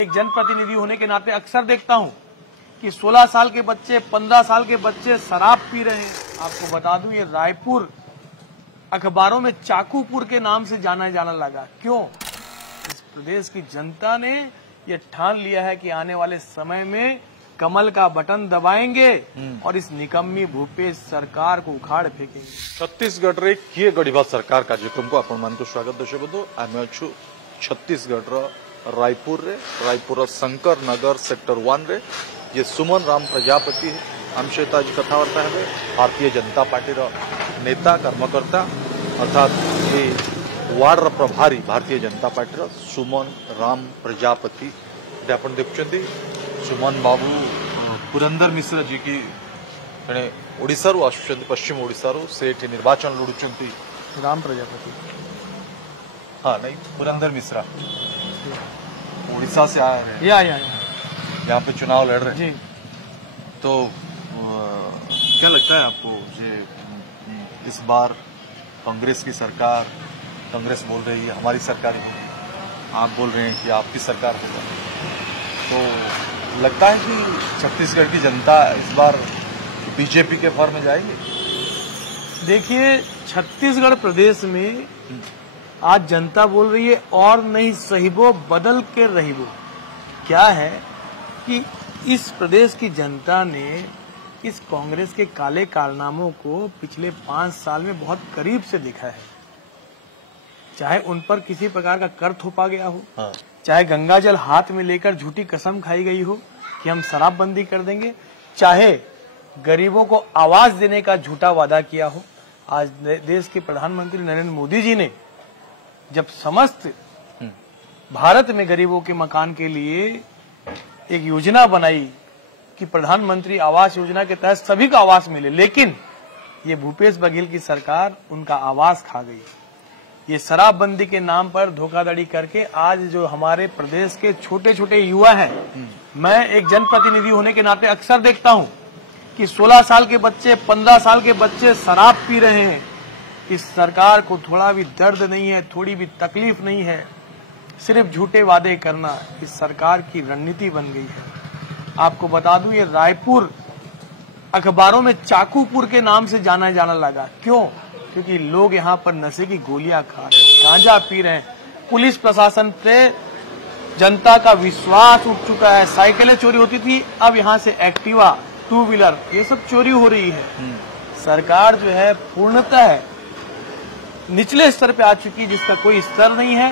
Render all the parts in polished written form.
एक जनप्रतिनिधि होने के नाते अक्सर देखता हूं कि 16 साल के बच्चे, 15 साल के बच्चे शराब पी रहे हैं। आपको बता दूं, ये रायपुर अखबारों में चाकूपुर के नाम से जाना लगा। क्यों? इस प्रदेश की जनता ने ये ठान लिया है कि आने वाले समय में कमल का बटन दबाएंगे और इस निकम्मी भूपेश सरकार को उखाड़ फेंकेंगे। छत्तीसगढ़ रे किए गढ़ा सरकार कार्यक्रम को आपण मान स्वागत दर्शक बंधु। आम अच्छु छत्तीसगढ़ रायपुर शंकर नगर सेक्टर 1 रे ये सुमन राम प्रजापति आम सहित आज कथबार्ता है। भारतीय जनता पार्टी नेता कर्मकर्ता अर्थात ये वार्ड प्रभारी भारतीय जनता पार्टी सुमन राम प्रजापति आप देखुं। सुमन बाबू पुरंदर मिश्र जी की ओडिशा रु आसुचंती, पश्चिम ओडिशा रु से निर्वाचन लड़ुचंती। राम प्रजापति, हाँ नहीं, पुरंदर मिश्रा उड़ीसा से आए हैं, यहाँ पे चुनाव लड़ रहे हैं। तो क्या लगता है आपको ये इस बार कांग्रेस की सरकार, कांग्रेस बोल रही है हमारी सरकार होगी, आप बोल रहे हैं कि आपकी सरकार होगा, तो लगता है कि छत्तीसगढ़ की जनता इस बार बीजेपी के फॉर्म में जाएगी? देखिए, छत्तीसगढ़ प्रदेश में आज जनता बोल रही है और नहीं सहीबो बदल के रहीबो। क्या है कि इस प्रदेश की जनता ने इस कांग्रेस के काले कारनामों को पिछले 5 साल में बहुत करीब से देखा है। चाहे उन पर किसी प्रकार का कर थोपा गया हो, चाहे गंगा जल हाथ में लेकर झूठी कसम खाई गई हो कि हम शराबबंदी कर देंगे, चाहे गरीबों को आवाज देने का झूठा वादा किया हो। आज देश के प्रधानमंत्री नरेंद्र मोदी जी ने जब समस्त भारत में गरीबों के मकान के लिए एक योजना बनाई कि प्रधानमंत्री आवास योजना के तहत सभी को आवास मिले, लेकिन ये भूपेश बघेल की सरकार उनका आवास खा गई। ये शराबबंदी के नाम पर धोखाधड़ी करके आज जो हमारे प्रदेश के छोटे छोटे युवा हैं, मैं एक जनप्रतिनिधि होने के नाते अक्सर देखता हूं कि 16 साल के बच्चे, 15 साल के बच्चे शराब पी रहे हैं। इस सरकार को थोड़ा भी दर्द नहीं है, थोड़ी भी तकलीफ नहीं है, सिर्फ झूठे वादे करना इस सरकार की रणनीति बन गई है। आपको बता दूं, ये रायपुर अखबारों में चाकूपुर के नाम से जाना लगा। क्यों? क्योंकि लोग यहाँ पर नशे की गोलियां खा रहे हैं, गांजा पी रहे हैं। पुलिस प्रशासन पे जनता का विश्वास उठ चुका है। साइकिलें चोरी होती थी, अब यहाँ से एक्टिवा, 2 व्हीलर ये सब चोरी हो रही है। सरकार जो है पूर्णतः निचले स्तर पे आ चुकी है, जिसका कोई स्तर नहीं है।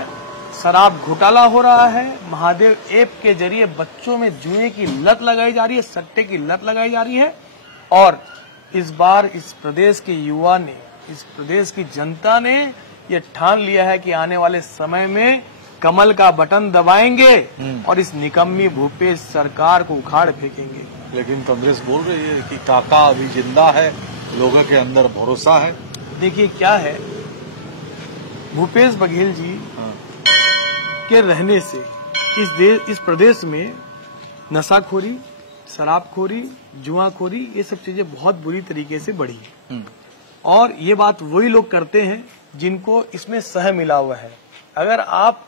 शराब घोटाला हो रहा है। महादेव ऐप के जरिए बच्चों में जुए की लत लगाई जा रही है, सट्टे की लत लगाई जा रही है। और इस बार इस प्रदेश के युवा ने, इस प्रदेश की जनता ने ये ठान लिया है कि आने वाले समय में कमल का बटन दबाएंगे और इस निकम्मी भूपेश सरकार को उखाड़ फेंकेंगे। लेकिन कांग्रेस बोल रही है कि काका अभी जिंदा है, लोगों के अंदर भरोसा है। देखिए क्या है, भूपेश बघेल जी के रहने से इस प्रदेश में नशाखोरी, शराबखोरी, जुआखोरी ये सब चीजें बहुत बुरी तरीके से बढ़ी। और ये बात वही लोग करते हैं जिनको इसमें सह मिला हुआ है। अगर आप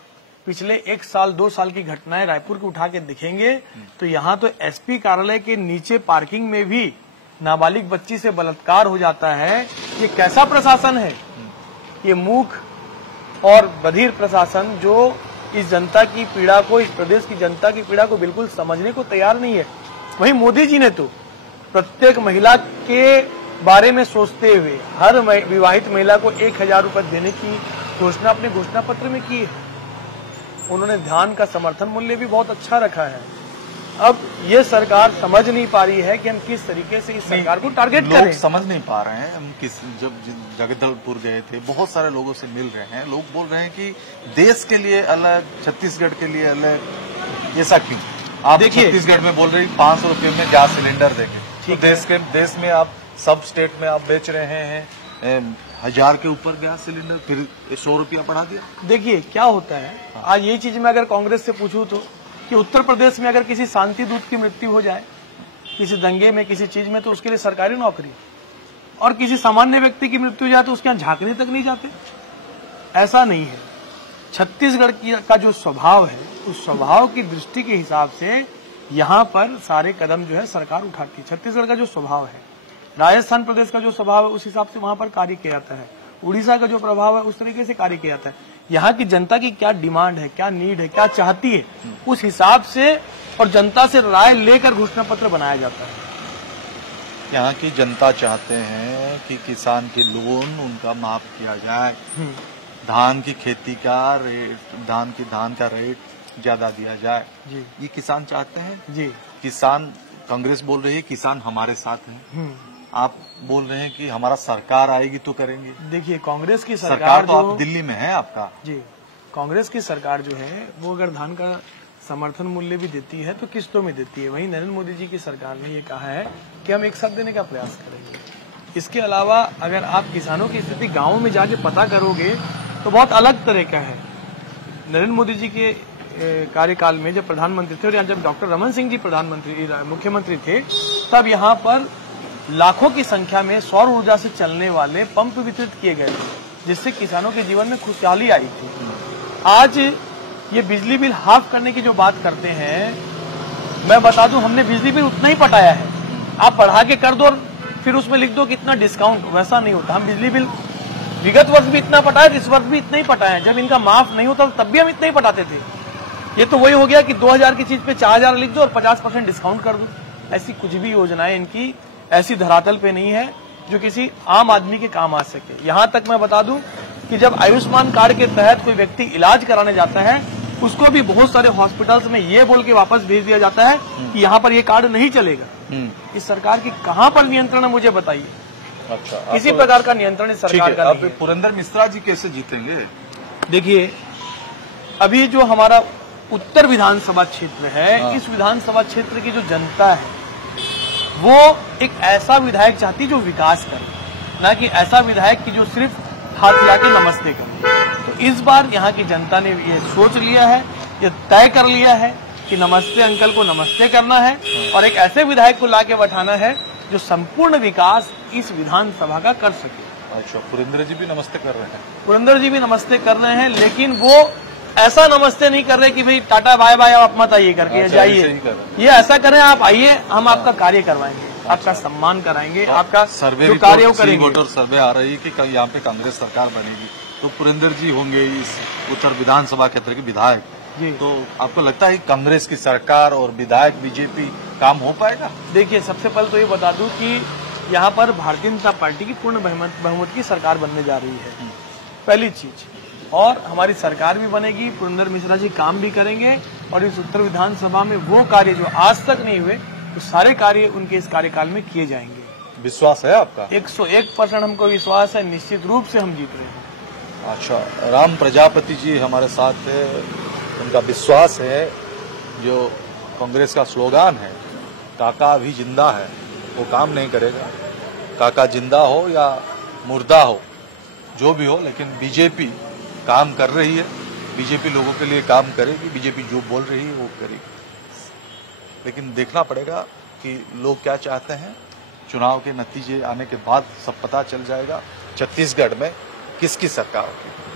पिछले 1 साल 2 साल की घटनाएं रायपुर की उठा के देखेंगे तो यहाँ तो एसपी कार्यालय के नीचे पार्किंग में भी नाबालिग बच्ची से बलात्कार हो जाता है। ये कैसा प्रशासन है? ये मूर्ख और बधिर प्रशासन जो इस जनता की पीड़ा को, इस प्रदेश की जनता की पीड़ा को बिल्कुल समझने को तैयार नहीं है। वहीं मोदी जी ने तो प्रत्येक महिला के बारे में सोचते हुए हर विवाहित महिला को 1000 रुपए देने की घोषणा अपने घोषणा पत्र में की है। उन्होंने धान का समर्थन मूल्य भी बहुत अच्छा रखा है। अब ये सरकार समझ नहीं पा रही है कि हम किस तरीके से इस सरकार को टारगेट करें। लोग समझ नहीं पा रहे हैं। हम जब जगदलपुर गए थे, बहुत सारे लोगों से मिल रहे हैं। लोग बोल रहे हैं कि देश के लिए अलग, छत्तीसगढ़ के लिए अलग। ऐसा क्यों? आप छत्तीसगढ़ में बोल रहे हैं 500 रुपये में गैस सिलेंडर देंगे, तो देश में आप सब स्टेट में आप बेच रहे हैं 1000 के ऊपर गैस सिलेंडर, फिर 100 रुपया बढ़ा दिया। देखिए क्या होता है, आज ये चीज मैं अगर कांग्रेस से पूछूं तो कि उत्तर प्रदेश में अगर किसी शांति दूत की मृत्यु हो जाए, किसी दंगे में, किसी चीज में, तो उसके लिए सरकारी नौकरी, और किसी सामान्य व्यक्ति की मृत्यु हो जाए तो उसके यहाँ झांकने तक नहीं जाते। ऐसा नहीं है। छत्तीसगढ़ का जो स्वभाव है उस स्वभाव की दृष्टि के हिसाब से यहाँ पर सारे कदम जो है सरकार उठाती है। छत्तीसगढ़ का जो स्वभाव है, राजस्थान प्रदेश का जो स्वभाव है, उस हिसाब से वहां पर कार्य किया जाता है। उड़ीसा का जो प्रभाव है, उस तरीके से कार्य किया जाता है। यहाँ की जनता की क्या डिमांड है, क्या नीड है, क्या चाहती है, उस हिसाब से और जनता से राय लेकर घोषणा पत्र बनाया जाता है। यहाँ की जनता चाहते हैं कि किसान के लोन उनका माफ किया जाए, धान की खेती का रेट, धान का रेट ज्यादा दिया जाए, जी ये किसान चाहते हैं। जी किसान, कांग्रेस बोल रही है किसान हमारे साथ हैं, आप बोल रहे हैं कि हमारा सरकार आएगी तो करेंगे। देखिए, कांग्रेस की सरकार तो आप दिल्ली में है आपका। जी, कांग्रेस की सरकार जो है वो अगर धान का समर्थन मूल्य भी देती है तो किस्तों में देती है। वहीं नरेंद्र मोदी जी की सरकार ने ये कहा है कि हम एक साथ देने का प्रयास करेंगे। इसके अलावा अगर आप किसानों की स्थिति गाँव में जाके पता करोगे तो बहुत अलग तरह का है। नरेंद्र मोदी जी के कार्यकाल में जब प्रधानमंत्री थे और जब डॉक्टर रमन सिंह जी मुख्यमंत्री थे, तब यहाँ पर लाखों की संख्या में सौर ऊर्जा से चलने वाले पंप वितरित किए गए थे, जिससे किसानों के जीवन में खुशहाली आई थी। आज ये बिजली बिल हाफ करने की जो बात करते हैं, मैं बता दूं हमने बिजली बिल उतना ही पटाया है। आप बढ़ा के कर दो और फिर उसमें लिख दो कितना डिस्काउंट, वैसा नहीं होता। हम बिजली बिल विगत वर्ष भी इतना पटाया, इस वर्ष भी इतना ही पटाया। जब इनका माफ नहीं होता तब भी हम इतना ही पटाते थे। ये तो वही हो गया कि 2000 की चीज पे 4000 लिख दो और 50% डिस्काउंट कर दो। ऐसी कुछ भी योजनाएं इनकी ऐसी धरातल पे नहीं है जो किसी आम आदमी के काम आ सके। यहाँ तक मैं बता दूं कि जब आयुष्मान कार्ड के तहत कोई व्यक्ति इलाज कराने जाता है, उसको भी बहुत सारे हॉस्पिटल्स में ये बोल के वापस भेज दिया जाता है कि यहाँ पर ये कार्ड नहीं चलेगा। इस सरकार की कहाँ पर नियंत्रण है, मुझे बताइए। अच्छा, किसी प्रकार का नियंत्रण इस सरकार का नहीं है। पुरंदर मिश्रा जी कैसे जीतेंगे? देखिए, अभी जो हमारा उत्तर विधानसभा क्षेत्र है, इस विधानसभा क्षेत्र की जो जनता है वो एक ऐसा विधायक चाहती है जो विकास करे, ना कि ऐसा विधायक की जो सिर्फ हाथ हिला के नमस्ते करे। तो इस बार यहाँ की जनता ने ये सोच लिया है, ये तय कर लिया है कि नमस्ते अंकल को नमस्ते करना है और एक ऐसे विधायक को लाके बैठाना है जो संपूर्ण विकास इस विधानसभा का कर सके। अच्छा, पुरंदर जी भी नमस्ते कर रहे हैं? पुरंदर जी भी नमस्ते कर रहे हैं, लेकिन वो ऐसा नमस्ते नहीं कर रहे कि भाई टाटा बाय बाय आप मत आइए करके जाइए। ये ऐसा करें, आप आइए, हम आपका कार्य करवाएंगे, आपका सम्मान कराएंगे, आपका सर्वे जो कार्य करेंगे। वोटर सर्वे आ रही है कि यहाँ पे कांग्रेस सरकार बनेगी, तो पुरंदर जी होंगे इस उत्तर विधानसभा क्षेत्र के विधायक जी। तो आपको लगता है कांग्रेस की सरकार और विधायक बीजेपी काम हो पाएगा? देखिए, सबसे पहले तो ये बता दूं कि यहाँ पर भारतीय जनता पार्टी की पूर्ण बहुमत की सरकार बनने जा रही है, पहली चीज। और हमारी सरकार भी बनेगी, पुरंदर मिश्रा जी काम भी करेंगे और इस उत्तर विधानसभा में वो कार्य जो आज तक नहीं हुए, तो सारे कार्य उनके इस कार्यकाल में किए जाएंगे। विश्वास है आपका? 101% हमको विश्वास है, निश्चित रूप से हम जीत रहे हैं। अच्छा, राम प्रजापति जी हमारे साथ है, उनका विश्वास है, जो कांग्रेस का स्लोगान है काका अभी जिंदा है, वो काम नहीं करेगा। काका जिंदा हो या मुर्दा हो, जो भी हो, लेकिन बीजेपी काम कर रही है, बीजेपी लोगों के लिए काम करेगी, बीजेपी जो बोल रही है वो करेगी। लेकिन देखना पड़ेगा कि लोग क्या चाहते हैं। चुनाव के नतीजे आने के बाद सब पता चल जाएगा छत्तीसगढ़ में किसकी सरकार होगी।